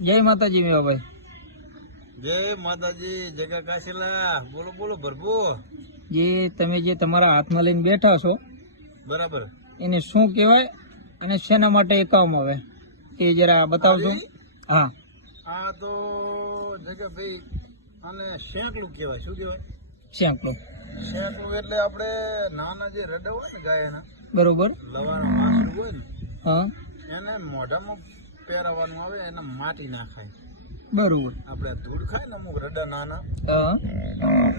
જય માતાજી મેવાભાઈ. જય માતાજી. જગા કાશીલા. બોલો બોલો ભરભુ. જે તમે જે તમારા હાથમાં લઈને બેઠા છો બરાબર. એને શું કહેવાય અને શેના માટે એ કામ આવે એ જરા બતાવજો. હા, આ તો જગા ભાઈ આને શેંકલું કહેવાય. શું કહેવાય? શેંકડો. શેંકલું એટલે આપણે નાના જે રડા હોય ને ગાયના, બરોબર. લવાના માસરું હોય ને, હા, એને મોઢામાં પહેરાવવાનું આવે, એને માટી ના ખાય. બરોબર. આપણે ધૂળ ખાય ને અમુક રડા નાના, હા,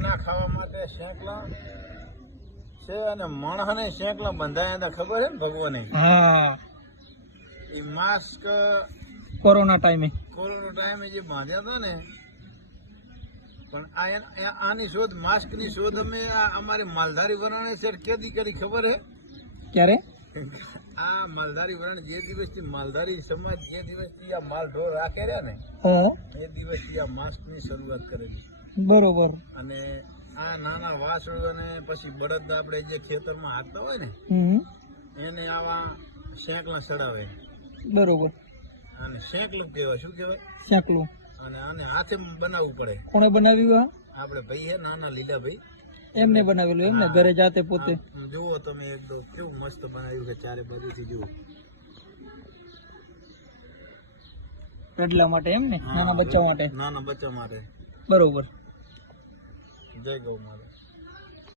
ના ખાવા માટે શેંકલા છે. અને માણસને શેંકલા બંધાય એને ખબર છે ને ભગવાને. હા, એ માસ્ક કોરોના ટાઈમે. કોરોના ટાઈમે જે બાંધ્યા હતા ને, પણ આની શોધ, માસ્કની શોધ અમે અમારી માલધારી વરાણે છે કેદી કરી ખબર હે? ક્યારે? આ માલધારી વરાણ જે દિવસથી માલધારી સમાજ જે દિવસથી આ માલ ઢોર રાખે રહ્યા ને, હા, એ દિવસથી આ માસ્કની શરૂઆત કરેલી. બરોબર. અને આ નાના વાસળો અને પછી બળદ આપણે જે ખેતરમાં હાંકતા હોય ને, એને આવા શેંકલા ચડાવે. બરોબર. અને શેંકલું કહેવાય. શું કહેવાય? શેંકલું. અને આને હાથે બનાવવું પડે. કોણે બનાવ્યું? આપણે ભાઈ હે નાના લીલા ભાઈ, એમને બનાવેલું એમને ઘરે જાતે પોતે? જુઓ તમે એકદમ કેવું મસ્ત બનાવ્યું છે ચારે બાજુથી. જુઓ, રડલા માટે એમ ને, નાના બચ્ચા માટે. નાના બચ્ચા માટે. બરોબર. જય ગૌ માતા.